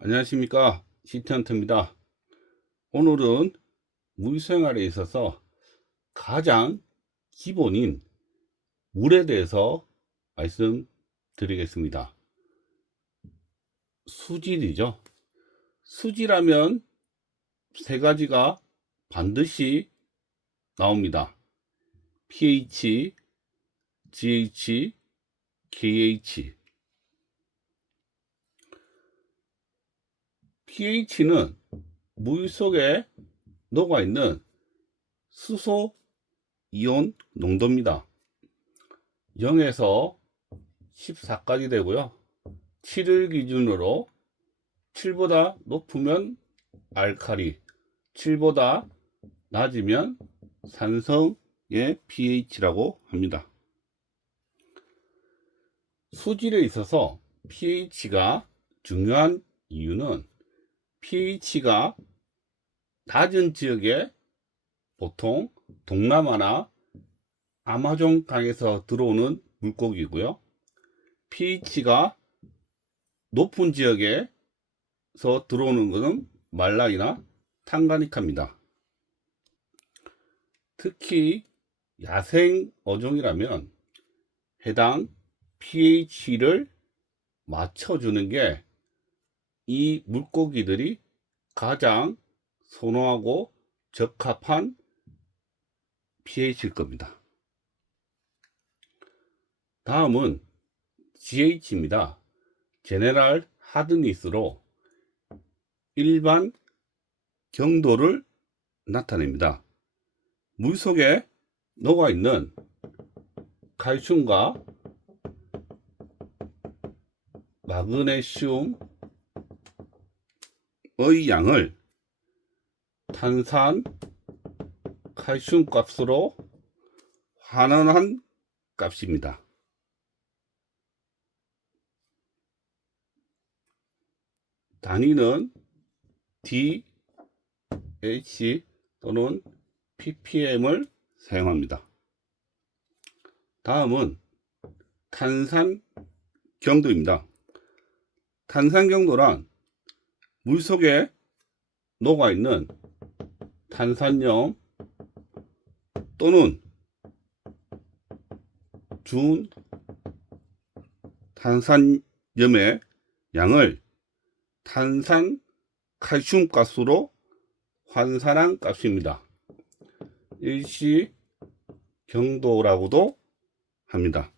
안녕하십니까, 시트헌트입니다. 오늘은 물생활에 있어서 가장 기본인 물에 대해서 말씀드리겠습니다. 수질이죠. 수질하면 세 가지가 반드시 나옵니다. pH, GH, KH. pH는 물 속에 녹아있는 수소 이온 농도입니다. 0에서 14까지 되고요. 7을 기준으로 7보다 높으면 알칼리, 7보다 낮으면 산성의 pH라고 합니다. 수질에 있어서 pH가 중요한 이유는 pH가 낮은 지역에 보통 동남아나 아마존 강에서 들어오는 물고기고요. pH가 높은 지역에서 들어오는 것은 말라이나 탕가니카입니다. 특히 야생 어종이라면 해당 pH를 맞춰주는 게 이 물고기들이 가장 선호하고 적합한 pH일 겁니다. 다음은 GH입니다. 제네럴 하드니스로 일반 경도를 나타냅니다. 물속에 녹아있는 칼슘과 마그네슘의 양을 탄산 칼슘 값으로 환원한 값입니다. 단위는 DH 또는 ppm을 사용합니다. 다음은 탄산 경도입니다. 탄산 경도란 물속에 녹아있는 탄산염 또는 준 탄산염의 양을 탄산 칼슘 가스로 환산한 값입니다. 일시 경도라고도 합니다.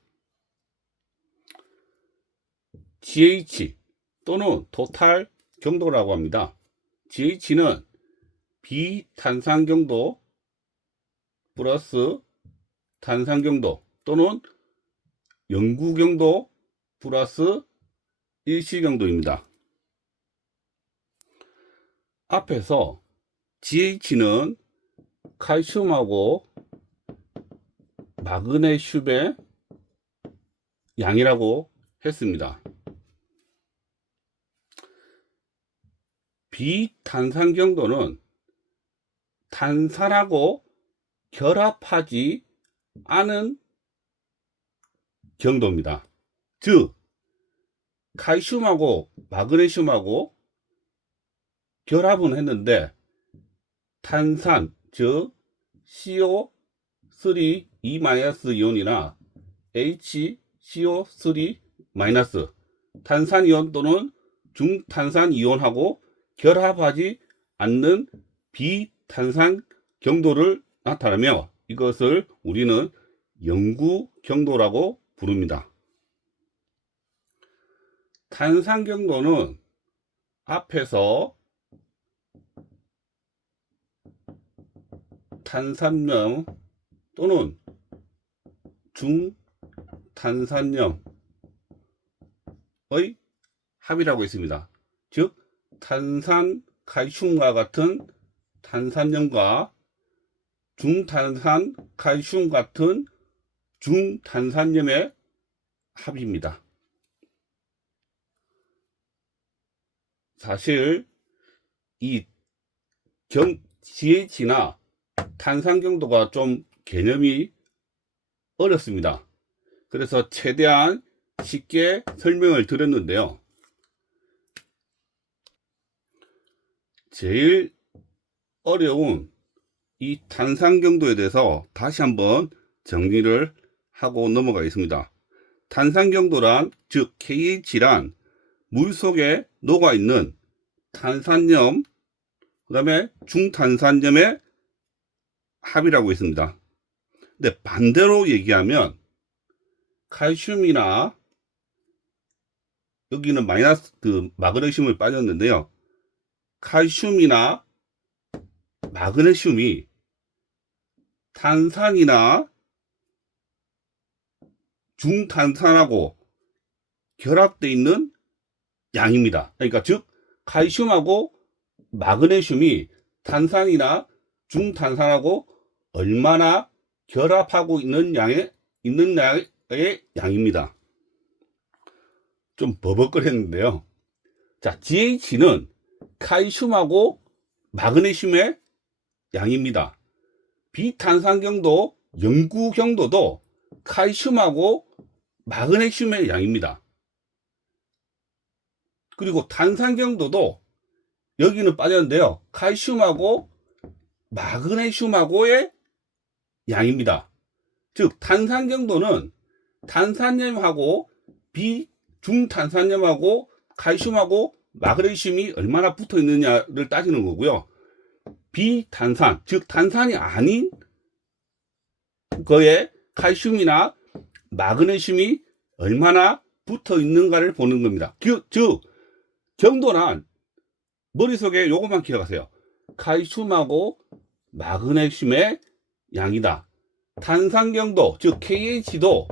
GH 또는 토탈 경도라고 합니다. GH는 비탄산 경도 플러스 탄산 경도 또는 영구 경도 플러스 일시 경도입니다. 앞에서 GH는 칼슘하고 마그네슘의 양이라고 했습니다. 비탄산 경도는 탄산하고 결합하지 않은 경도입니다. 즉 칼슘하고 마그네슘하고 결합은 했는데 탄산 즉 CO3 2-이온이나 HCO3- 탄산이온 또는 중탄산이온하고 결합하지 않는 비탄산 경도를 나타내며 이것을 우리는 영구 경도라고 부릅니다. 탄산 경도는 앞에서 탄산염 또는 중탄산염의 합이라고 있습니다. 즉 탄산 칼슘과 같은 탄산염과 중탄산 칼슘 같은 중탄산염의 합입니다. 사실 이 GH나 탄산 경도가 좀 개념이 어렵습니다. 그래서 최대한 쉽게 설명을 드렸는데요. 제일 어려운 이 탄산 경도에 대해서 다시 한번 정리를 하고 넘어가겠습니다. 탄산 경도란, 즉 KH란 물 속에 녹아있는 탄산염, 그 다음에 중탄산염의 합이라고 있습니다. 근데 반대로 얘기하면 칼슘이나, 여기는 마이너스 마그네슘을 빠졌는데요, 칼슘이나 마그네슘이 탄산이나 중탄산하고 결합되어 있는 양입니다. 그러니까 즉 칼슘하고 마그네슘이 탄산이나 중탄산하고 얼마나 결합하고 있는 양의 양입니다. 좀 버벅거렸는데요. 자, GH는 칼슘하고 마그네슘의 양입니다. 비탄산경도 영구경도도 칼슘하고 마그네슘의 양입니다. 그리고 탄산경도도 여기는 빠졌는데요, 칼슘하고 마그네슘하고의 양입니다. 즉 탄산경도는 탄산염하고 비중탄산염하고 칼슘하고 마그네슘이 얼마나 붙어 있느냐를 따지는 거고요, 비탄산, 즉 탄산이 아닌 거에 칼슘이나 마그네슘이 얼마나 붙어 있는가를 보는 겁니다. 즉 경도란 머릿속에 요것만 기억하세요. 칼슘하고 마그네슘의 양이다. 탄산경도, 즉 KH도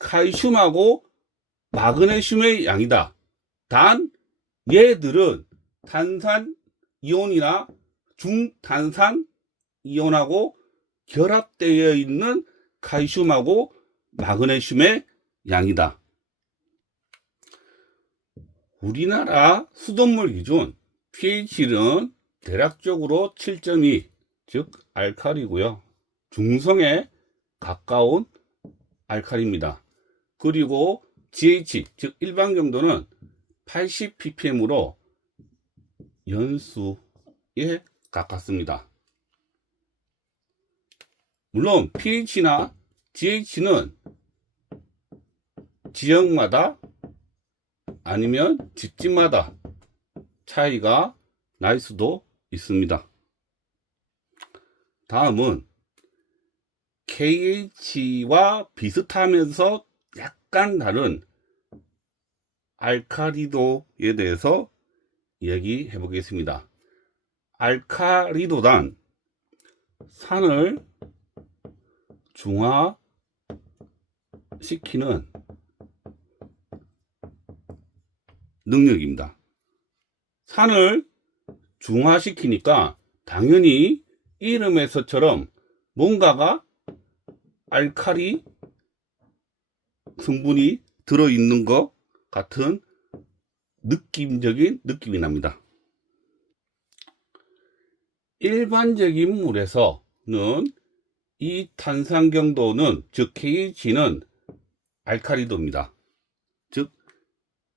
칼슘하고 마그네슘의 양이다. 단 얘들은 탄산 이온이나 중탄산 이온하고 결합되어 있는 칼슘하고 마그네슘의 양이다. 우리나라 수돗물 기준 pH는 대략적으로 7.2, 즉 알칼리고요, 중성에 가까운 알칼리입니다. 그리고 GH, 즉 일반 경도는 80ppm으로 연수에 가깝습니다. 물론 pH나 GH는 지역마다 아니면 집집마다 차이가 날 수도 있습니다. 다음은 KH와 비슷하면서 약간 다른 알카리도에 대해서 이야기해 보겠습니다. 알카리도란 산을 중화시키는 능력입니다. 산을 중화시키니까 당연히 이름에서처럼 뭔가가 알칼리 성분이 들어있는 것 같은 느낌적인 느낌이 납니다. 일반적인 물에서는 이 탄산경도는, 즉 KH는 알칼리도입니다. 즉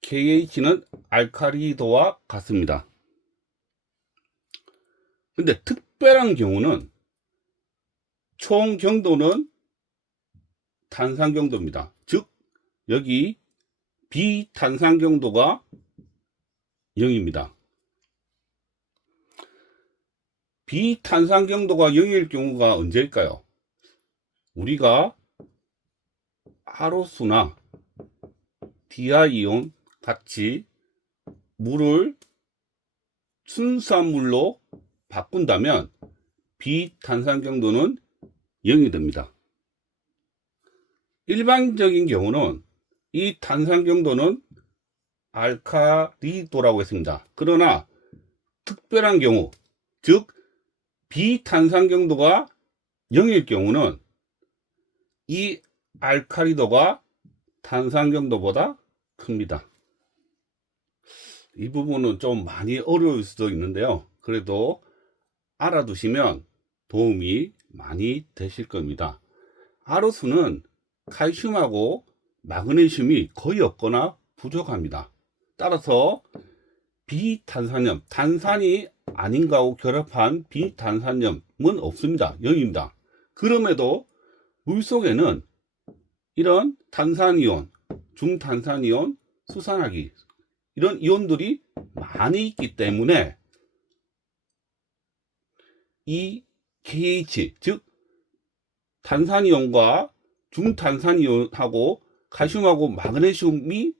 KH는 알칼리도와 같습니다. 근데 특별한 경우는 총 경도는 탄산경도입니다. 즉 여기 비탄산경도가 0입니다. 비탄산경도가 0일 경우가 언제일까요? 우리가 하로수나 디아이온 같이 물을 순수한 물로 바꾼다면 비탄산경도는 0이 됩니다. 일반적인 경우는 이 탄산경도는 알칼리도라고 했습니다. 그러나 특별한 경우, 즉 비탄산경도가 0일 경우는 이 알칼리도가 탄산경도보다 큽니다. 이 부분은 좀 많이 어려울 수도 있는데요, 그래도 알아두시면 도움이 많이 되실 겁니다. 하로수는 칼슘하고 마그네슘이 거의 없거나 부족합니다. 따라서 비탄산염, 탄산이 아닌가하고 결합한 비탄산염은 없습니다. 0입니다. 그럼에도 물속에는 이런 탄산이온, 중탄산이온, 수산화기 이런 이온들이 많이 있기 때문에 이 KH 즉 탄산이온과 중탄산이온하고 칼슘하고 마그네슘이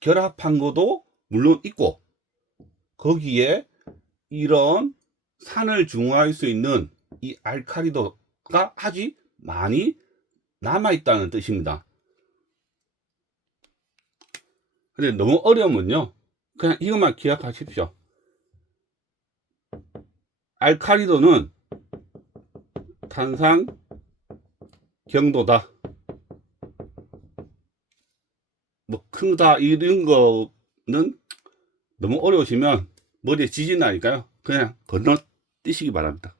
결합한 것도 물론 있고 거기에 이런 산을 중화할 수 있는 이 알칼리도가 아주 많이 남아있다는 뜻입니다. 근데 너무 어려우면요 그냥 이것만 기억하십시오. 알칼리도는 탄산 경도다 뭐 크다 이런 거는 너무 어려우시면 머리에 지진 나니까요 그냥 건너뛰시기 바랍니다.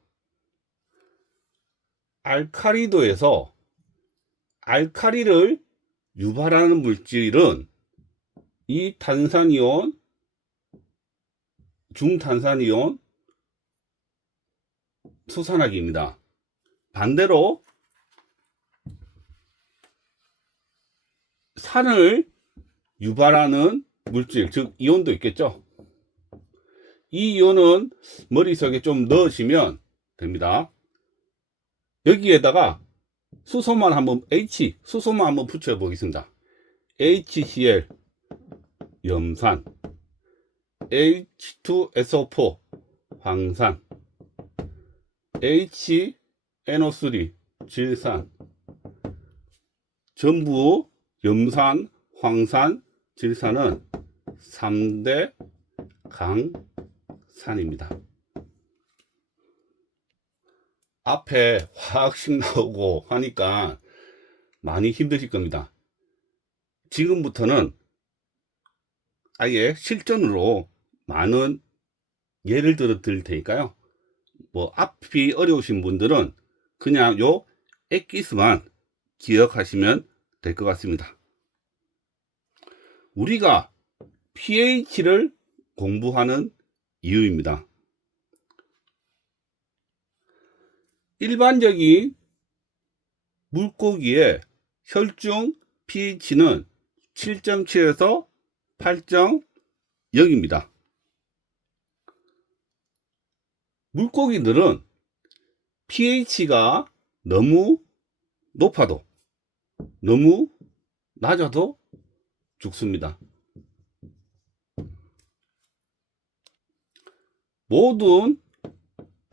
알칼리도에서 알칼리를 유발하는 물질은 이 탄산이온, 중탄산이온, 수산화기입니다. 반대로 산을 유발하는 물질, 즉 이온도 있겠죠. 이 이온은 머릿속에 좀 넣으시면 됩니다. 여기에다가 수소만 한번 수소만 한번 붙여 보겠습니다. HCl 염산, H2SO4 황산, HNO3 질산, 전부 염산, 황산, 질산은 3대 강산입니다. 앞에 화학식 나오고 하니까 많이 힘드실 겁니다. 지금부터는 아예 실전으로 많은 예를 들어 드릴 테니까요. 뭐 앞이 어려우신 분들은 그냥 요 엑기스만 기억하시면 될 것 같습니다. 우리가 pH를 공부하는 이유입니다. 일반적인 물고기의 혈중 pH는 7.7에서 8.0입니다. 물고기들은 pH가 너무 높아도 너무 낮아도 죽습니다. 모든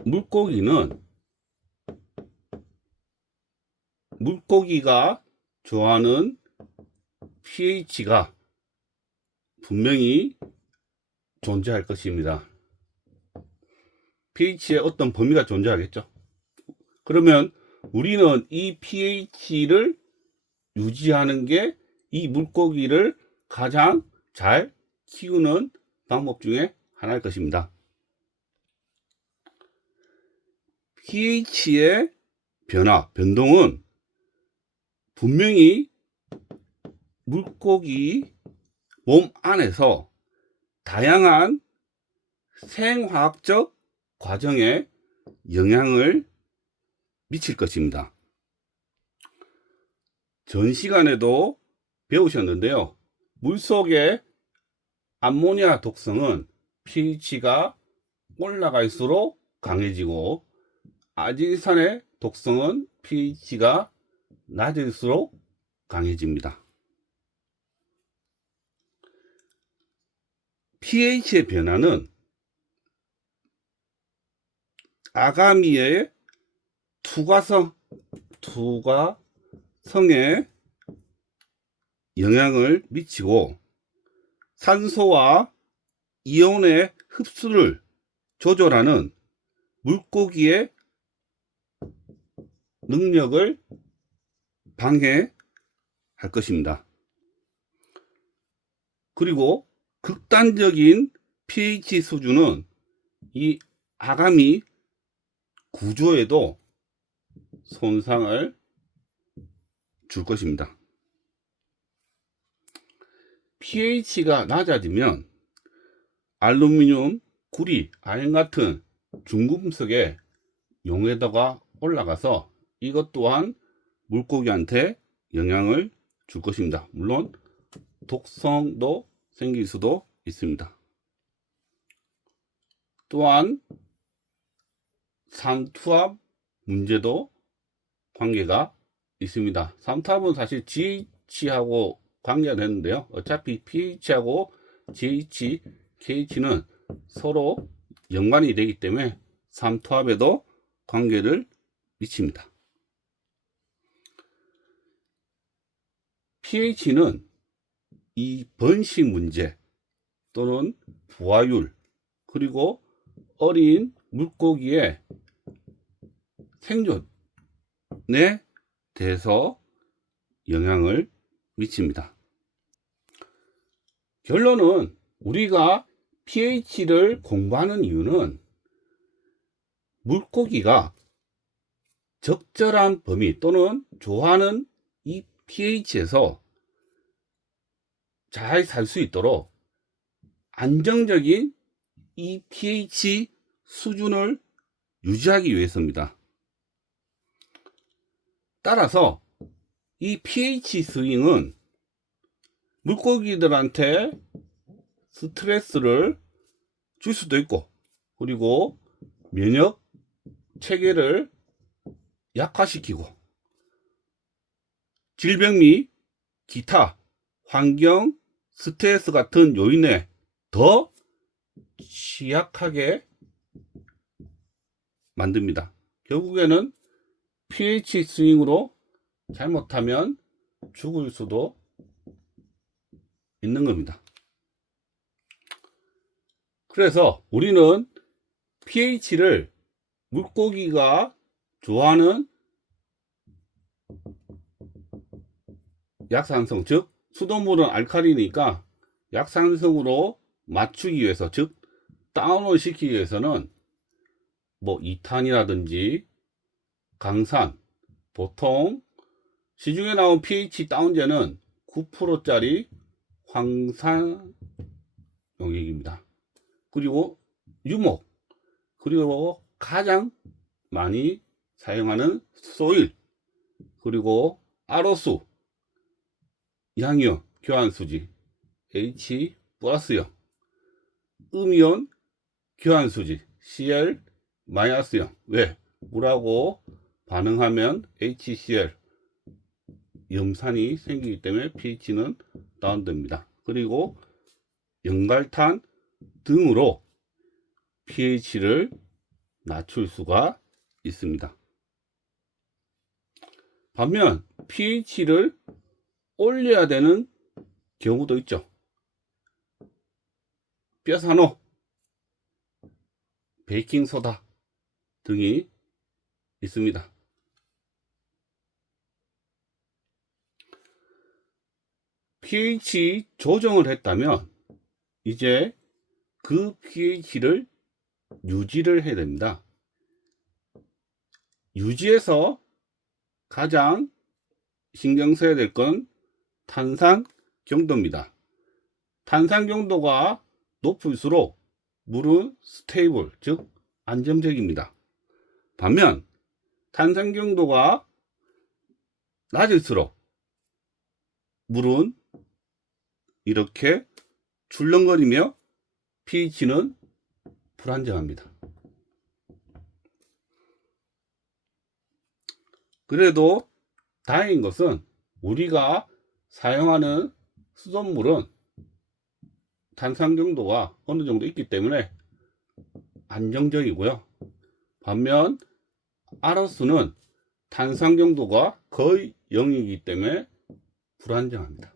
물고기는 물고기가 좋아하는 pH가 분명히 존재할 것입니다. pH의 어떤 범위가 존재하겠죠. 그러면 우리는 이 pH를 유지하는 게 이 물고기를 가장 잘 키우는 방법 중에 하나일 것입니다. pH의 변동은 분명히 물고기 몸 안에서 다양한 생화학적 과정에 영향을 미칠 것입니다. 전 시간에도 배우셨는데요. 물속의 암모니아 독성은 pH가 올라갈수록 강해지고 아질산의 독성은 pH가 낮을수록 강해집니다. pH의 변화는 아가미의 투과성에 영향을 미치고 산소와 이온의 흡수를 조절하는 물고기의 능력을 방해할 것입니다. 그리고 극단적인 pH 수준은 이 아가미 구조에도 손상을 줄 것입니다. pH가 낮아지면 알루미늄 구리, 아연 같은 중금속의 용해도가 올라가서 이것 또한 물고기한테 영향을 줄 것입니다. 물론 독성도 생길 수도 있습니다. 또한 삼투압 문제도 관계가 있습니다. 삼투압은 사실 GH하고 관계가 되는데요. 어차피 pH하고 GH, KH는 서로 연관이 되기 때문에 삼투압에도 관계를 미칩니다. pH는 이 번식 문제 또는 부화율 그리고 어린 물고기의 생존에 대해서 영향을 미칩니다. 결론은 우리가 pH를 공부하는 이유는 물고기가 적절한 범위 또는 좋아하는 이 pH에서 잘 살 수 있도록 안정적인 이 pH 수준을 유지하기 위해서입니다. 따라서 이 pH 스윙은 물고기들한테 스트레스를 줄 수도 있고 그리고 면역 체계를 약화시키고 질병 및 기타 환경 스트레스 같은 요인에 더 취약하게 만듭니다. 결국에는 pH 스윙으로 잘못하면 죽을 수도 있는 겁니다. 그래서 우리는 pH를 물고기가 좋아하는 약산성, 즉 수돗물은 알칼리니까 약산성으로 맞추기 위해서, 즉 다운을 시키기 위해서는 뭐 2탄이라든지 강산, 보통 시중에 나온 pH 다운제는 9%짜리 황산 용액입니다. 그리고 유목, 그리고 가장 많이 사용하는 소일, 그리고 아로수, 양이온 교환수지 H 플러스형, 음이온 교환수지 Cl 마이너스형. 왜? 물하고 반응하면 HCl 염산이 생기기 때문에 pH는 다운됩니다. 그리고 연갈탄 등으로 pH를 낮출 수가 있습니다. 반면 pH를 올려야 되는 경우도 있죠. 뼈산호, 베이킹소다 등이 있습니다. pH 조정을 했다면 이제 그 pH를 유지를 해야 됩니다. 유지에서 가장 신경 써야 될 건 탄산 경도입니다. 탄산 경도가 높을수록 물은 스테이블, 즉 안정적입니다. 반면 탄산 경도가 낮을수록 물은 이렇게 출렁거리며 pH는 불안정합니다. 그래도 다행인 것은 우리가 사용하는 수돗물은 탄산 경도가 어느 정도 있기 때문에 안정적이고요. 반면 아로스는 탄산 경도가 거의 0이기 때문에 불안정합니다.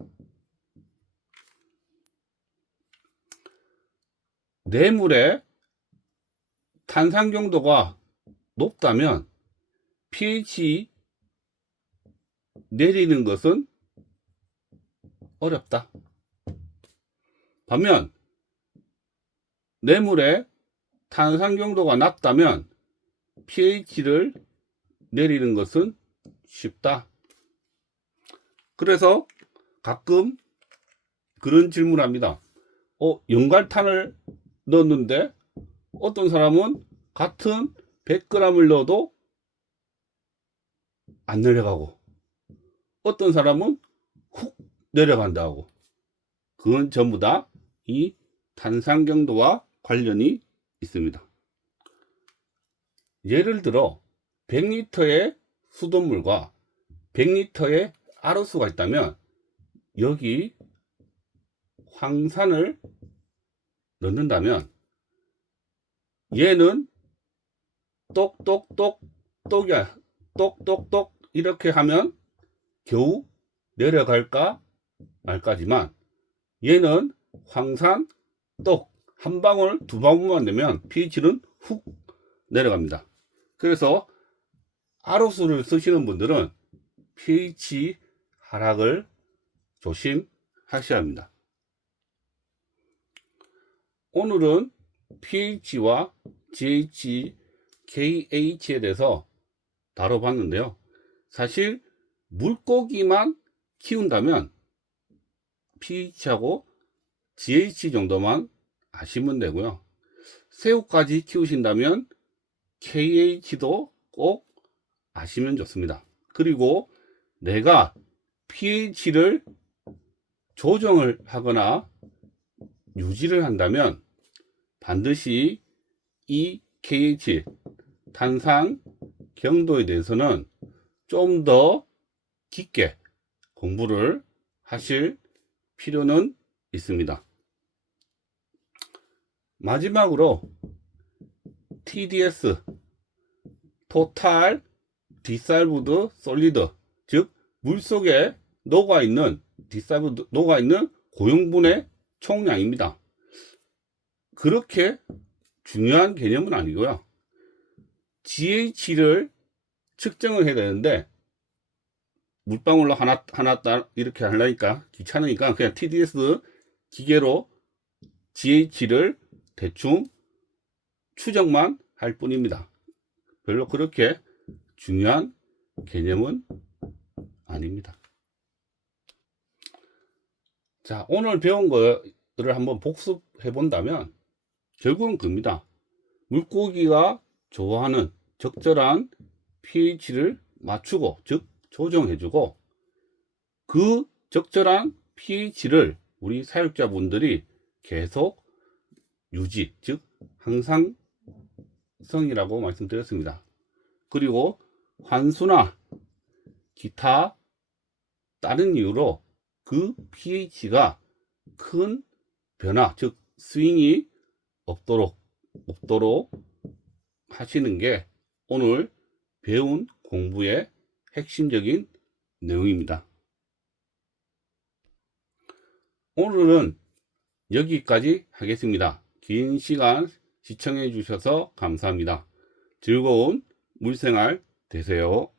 내물의 탄산 경도가 높다면 pH 내리는 것은 어렵다. 반면 내물의 탄산 경도가 낮다면 pH를 내리는 것은 쉽다. 그래서 가끔 그런 질문을 합니다. 연갈탄을 넣었는데 어떤 사람은 같은 100g을 넣어도 안 내려가고, 어떤 사람은 훅 내려간다고. 그건 전부 다 이 탄산 경도와 관련이 있습니다. 예를 들어 100리터의 수돗물과 100리터의 아로수가 있다면 여기 황산을 넣는다면 얘는 똑똑똑 똑이야. 똑똑똑 이렇게 하면 겨우 내려갈까 말까지만, 얘는 황산 똑 한 방울 두 방울만 내면 pH는 훅 내려갑니다. 그래서 아로수를 쓰시는 분들은 pH 하락을 조심하셔야 합니다. 오늘은 pH와 GH, KH에 대해서 다뤄봤는데요. 사실 물고기만 키운다면 pH하고 GH 정도만 아시면 되고요. 새우까지 키우신다면 KH도 꼭 아시면 좋습니다. 그리고 내가 pH를 조정을 하거나 유지를 한다면 반드시 이 KH 탄산 경도에 대해서는 좀 더 깊게 공부를 하실 필요는 있습니다. 마지막으로 TDS 토탈 디살브드 솔리드, 즉 물속에 녹아있는 디살브드 녹아있는 고용분의 총량입니다. 그렇게 중요한 개념은 아니고요. GH를 측정을 해야 되는데 물방울로 하나 이렇게 하려니까 귀찮으니까 그냥 TDS 기계로 GH를 대충 추정만 할 뿐입니다. 별로 그렇게 중요한 개념은 아닙니다. 자, 오늘 배운 거를 한번 복습해 본다면 결국은 그겁니다. 물고기가 좋아하는 적절한 pH를 맞추고, 즉 조정해주고, 그 적절한 pH를 우리 사육자분들이 계속 유지, 즉 항상성이라고 말씀드렸습니다. 그리고 환수나 기타 다른 이유로 그 pH가 큰 변화, 즉 스윙이 없도록 하시는 게 오늘 배운 공부의 핵심적인 내용입니다. 오늘은 여기까지 하겠습니다. 긴 시간 시청해 주셔서 감사합니다. 즐거운 물생활 되세요.